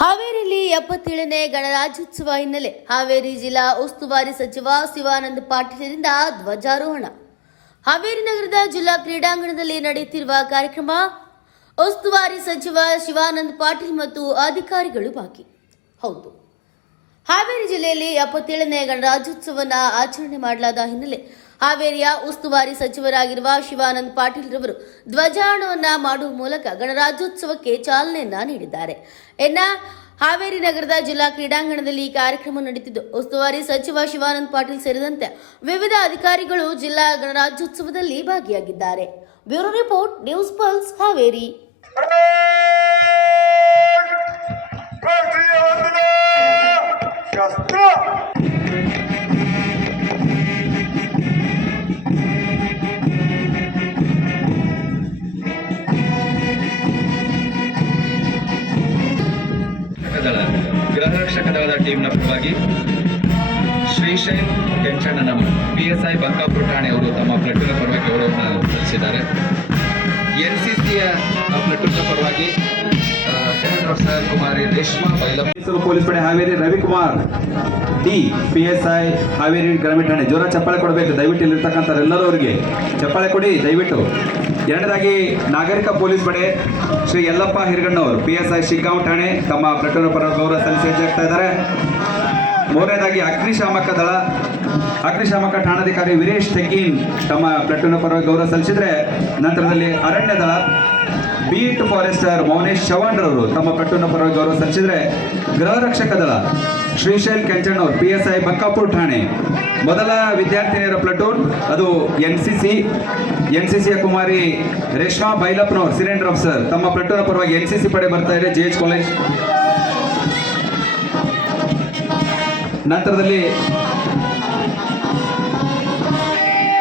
ಹಾವೇರಿಯಲ್ಲಿ ಎಪ್ಪತ್ತೇಳನೇ ಗಣರಾಜ್ಯೋತ್ಸವ ಹಿನ್ನೆಲೆ ಹಾವೇರಿ ಜಿಲ್ಲಾ ಉಸ್ತುವಾರಿ ಸಚಿವ ಶಿವಾನಂದ ಪಾಟೀಲರಿಂದ ಧ್ವಜಾರೋಹಣ. ಹಾವೇರಿ ನಗರದ ಜಿಲ್ಲಾ ಕ್ರೀಡಾಂಗಣದಲ್ಲಿ ನಡೆಯುತ್ತಿರುವ ಕಾರ್ಯಕ್ರಮ ಉಸ್ತುವಾರಿ ಸಚಿವ ಶಿವಾನಂದ ಪಾಟೀಲ್ ಮತ್ತು ಅಧಿಕಾರಿಗಳು ಬಾಕಿ. ಹೌದು. ಹಾವೇರಿ ಜಿಲ್ಲೆಯಲ್ಲಿ ಎಪ್ಪತ್ತೇಳನೇ ಗಣರಾಜ್ಯೋತ್ಸವವನ್ನು ಆಚರಣೆ ಮಾಡಲಾದ ಹಿನ್ನೆಲೆ ಹಾವೇರಿಯ ಉಸ್ತುವಾರಿ ಸಚಿವರಾಗಿರುವ ಶಿವಾನಂದ ಪಾಟೀಲ್ ರವರು ಧ್ವಜಾರೋಹಣ ಮಾಡುವ ಮೂಲಕ ಗಣರಾಜ್ಯೋತ್ಸವಕ್ಕೆ ಚಾಲನೆಯನ್ನ ನೀಡಿದ್ದಾರೆ. ಇನ್ನ ಹಾವೇರಿ ನಗರದ ಜಿಲ್ಲಾ ಕ್ರೀಡಾಂಗಣದಲ್ಲಿ ಈ ಕಾರ್ಯಕ್ರಮ ನಡೆಯುತ್ತಿದ್ದು ಉಸ್ತುವಾರಿ ಸಚಿವ ಶಿವಾನಂದ ಪಾಟೀಲ್ ಸೇರಿದಂತೆ ವಿವಿಧ ಅಧಿಕಾರಿಗಳು ಜಿಲ್ಲಾ ಗಣರಾಜ್ಯೋತ್ಸವದಲ್ಲಿ ಭಾಗಿಯಾಗಿದ್ದಾರೆ. Bureau report, news pulse, Haveri. ಟೀಮ್ನ ಪರವಾಗಿ ಶ್ರೀಶೈಲ್ ಕೆಂಚಣ್ಣನ ಪಿ ಎಸ್ ಐ ಬಂಕಾಪುರ ಠಾಣೆ ಅವರು ತಮ್ಮ ಪ್ಲಟೂನ್ ಪರವಾಗಿ ಗೌರವವನ್ನು ಸಲ್ಲಿಸಿದ್ದಾರೆ ಎನ್ ಸಿ ಸಿಯ ಪ್ಲಟೂನ್ ಪರವಾಗಿ ಕುಮಾರಿ ಮೈಸೂರು ಪೊಲೀಸ್ ಪಡೆ Haveri Ravikumar D P S I Haveri ಗ್ರಾಮೀಣ ಠಾಣೆ ಜೋರ ಚಪ್ಪಾಳೆ ಕೊಡಬೇಕು. ದಯವಿಟ್ಟು ಇಲ್ಲಿರ್ತಕ್ಕಂಥ ಎಲ್ಲರೂ ಅವರಿಗೆ ಚಪ್ಪಾಳೆ ಕೊಡಿ, ದಯವಿಟ್ಟು. ಎರಡನೇದಾಗಿ, ನಾಗರಿಕ ಪೊಲೀಸ್ ಪಡೆ, ಶ್ರೀ ಯಲ್ಲಪ್ಪ ಹಿರಗಣ್ಣವರು. ಪಿ ಎಸ್ ಐ ಶಿಗ್ಗಾಂವ್ ಠಾಣೆ. ತಮ್ಮ ಪ್ರಕರಣ ಪರ ಗೌರವ ಸಲ್ಲಿಸಿ ಇದ್ದಾರೆ. ಮೂರನೇದಾಗಿ ಅಗ್ನಿಶಾಮಕ ದಳ, ಅಗ್ನಿಶಾಮಕ ಠಾಣಾಧಿಕಾರಿ ವೀರೇಶ್ ತೆಗ್ಗೀನ್ ತಮ್ಮ ಪ್ಲಟೂನ್ ಪರವಾಗಿ ಗೌರವ ಸಲ್ಲಿಸಿದ್ರೆ, ನಂತರದಲ್ಲಿ ಅರಣ್ಯ ದಳ, ಬೀಟ್ ಫಾರೆಸ್ಟರ್ ಮೌನೇಶ್ ಚವಾಣ್ರವರು ತಮ್ಮ ಪ್ಲಟೂನ್ ಪರವಾಗಿ ಗೌರವ ಸಲ್ಲಿಸಿದ್ರೆ, ಗೃಹ ರಕ್ಷಕ ದಳ, ಶ್ರೀಶೈಲ್ ಕೆಂಚಣ್ಣವ್ರು, ಪಿ ಎಸ್ ಐ ಬಂಕಾಪುರ್ ಠಾಣೆ. ಮೊದಲ ವಿದ್ಯಾರ್ಥಿನಿಯರ ಪ್ಲಟೂನ್, ಅದು N C C, N C ಸಿಯ ಕುಮಾರಿ ರೇಷ್ಮಾ ಬೈಲಪ್ಪನವರು ಸಿಲಿಂಡರ್ ಆಫೀಸರ್, ತಮ್ಮ ಪ್ಲಟೂನ್ ಪರವಾಗಿ ಎನ್ ಸಿ ಸಿ ಪಡೆ ಬರ್ತಾ ಇದೆ, ಜೆ ಎಚ್ ಕಾಲೇಜ್. ನಂತರದಲ್ಲಿ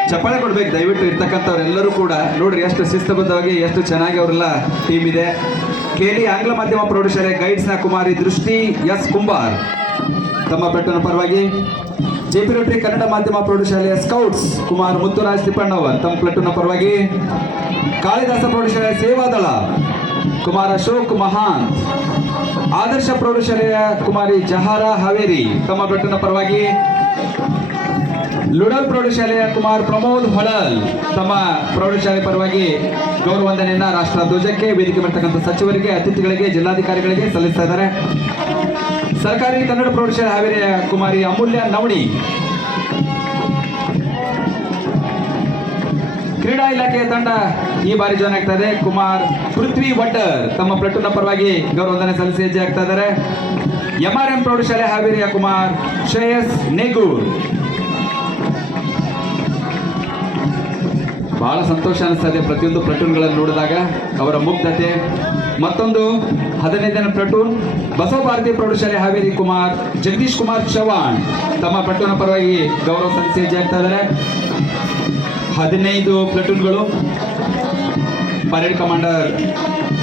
ಚಪ್ಪಾಳೆ ಕೊಡ್ಬೇಕು, ದಯವಿಟ್ಟು ಇರ್ತಕ್ಕಂಥವ್ರೆಲ್ಲರೂ ಕೂಡ. ನೋಡ್ರಿ, ಎಷ್ಟು ಶಿಸ್ತಬದ್ಧವಾಗಿ, ಎಷ್ಟು ಚೆನ್ನಾಗಿ ಅವರೆಲ್ಲ ಟೀಮ್ ಇದೆ. ಕೇಲಿ ಆಂಗ್ಲ ಮಾಧ್ಯಮ ಪ್ರೌಢಶಾಲೆ ಗೈಡ್ಸ್ನ ಕುಮಾರಿ ದೃಷ್ಟಿ ಎಸ್ ಕುಂಬಾರ್. ತಮ್ಮ ಪೆಟ್ಟನ ಪರವಾಗಿ ಜೆ ಪಿ ರೋಟರಿ ಕನ್ನಡ ಮಾಧ್ಯಮ ಪ್ರೌಢಶಾಲೆಯ ಸ್ಕೌಟ್ಸ್, ಕುಮಾರ್ ಮುತ್ತುರಾಜ್ ತಿಪ್ಪಣ್ಣವರ್ ತಮ್ಮ ಪ್ಲಟೂನ ಪರವಾಗಿ ಕಾಳಿದಾಸ ಪ್ರೌಢಶಾಲೆಯ ಸೇವಾದಳ, ಕುಮಾರ್ ಅಶೋಕ್ ಮಹಾನ್ ಆದರ್ಶ ಪ್ರೌಢಶಾಲೆಯ ಕುಮಾರಿ ಜಹಾರ ಹಾವೇರಿ ತಮ್ಮ ಬೆಟ್ಟನ ಪರವಾಗಿ ಲುಡಲ್ ಪ್ರೌಢಶಾಲೆಯ ಕುಮಾರ್ ಪ್ರಮೋದ್ ಹೊಳಲ್ ತಮ್ಮ ಪ್ರೌಢಶಾಲೆ ಪರವಾಗಿ ಗೌರವಂದನೆಯನ್ನ ರಾಷ್ಟ್ರ ಧ್ವಜಕ್ಕೆ ವೇದಿಕೆ ಬರ್ತಕ್ಕಂಥ ಸಚಿವರಿಗೆ, ಅತಿಥಿಗಳಿಗೆ, ಜಿಲ್ಲಾಧಿಕಾರಿಗಳಿಗೆ ಸಲ್ಲಿಸ್ತಾ ಇದ್ದಾರೆ. ಸರ್ಕಾರಿ ಕನ್ನಡ ಪ್ರೌಢಶಾಲೆ ಹಾವೇರಿಯ ಕುಮಾರಿ ಅಮೂಲ್ಯ ನವಣಿ ಕ್ರೀಡಾ ಇಲಾಖೆಯ ತಂಡ ಈ ಬಾರಿ ಜಾಯ್ನ್ ಆಗ್ತಾ ಇದೆ. ಕುಮಾರ್ ಪೃಥ್ವಿ ವಡ್ಡರ್ ತಮ್ಮ ಪ್ಲಟೂನ್ನ ಪರವಾಗಿ ಗೌರವಧನೆ ಸಲ್ಲಿಸಿ ಹೆಜ್ಜೆ ಆಗ್ತಾ ಇದ್ದಾರೆ. ಎಂಆರ್ಎಂ ಪ್ರೌಢಶಾಲೆ ಹಾವೇರಿಯ ಕುಮಾರ್ ಶ್ರೇಯಸ್ ನೇಗೂರ್. ಬಹಳ ಸಂತೋಷ ಅನಿಸ್ತದೆ ಪ್ರತಿಯೊಂದು ಪ್ಲಟೂನ್ಗಳನ್ನು ನೋಡಿದಾಗ. ಅವರ ಮುಗ್ಧತೆ. ಮತ್ತೊಂದು ಹದಿನೈದನೇ ಪ್ಲಟೂನ್ ಬಸವ ಭಾರತಿ ಪ್ರೌಢಶಾಲೆ ಹಾವೇರಿ ಕುಮಾರ್ ಜಗದೀಶ್ ಕುಮಾರ್ ಚವಾಣ್ ತಮ್ಮ ಪ್ಲಟೂನ್ ಪರವಾಗಿ ಗೌರವ ಸಲ್ಲಿಸಿ ಹೆಜ್ಜೆ ಆಗ್ತಾ ಇದ್ದಾರೆ. ಹದಿನೈದು ಪ್ಲಟೂನ್ಗಳು parade commander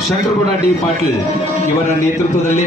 Shankaragouda D Patil ಇವರ ನೇತೃತ್ವದಲ್ಲಿ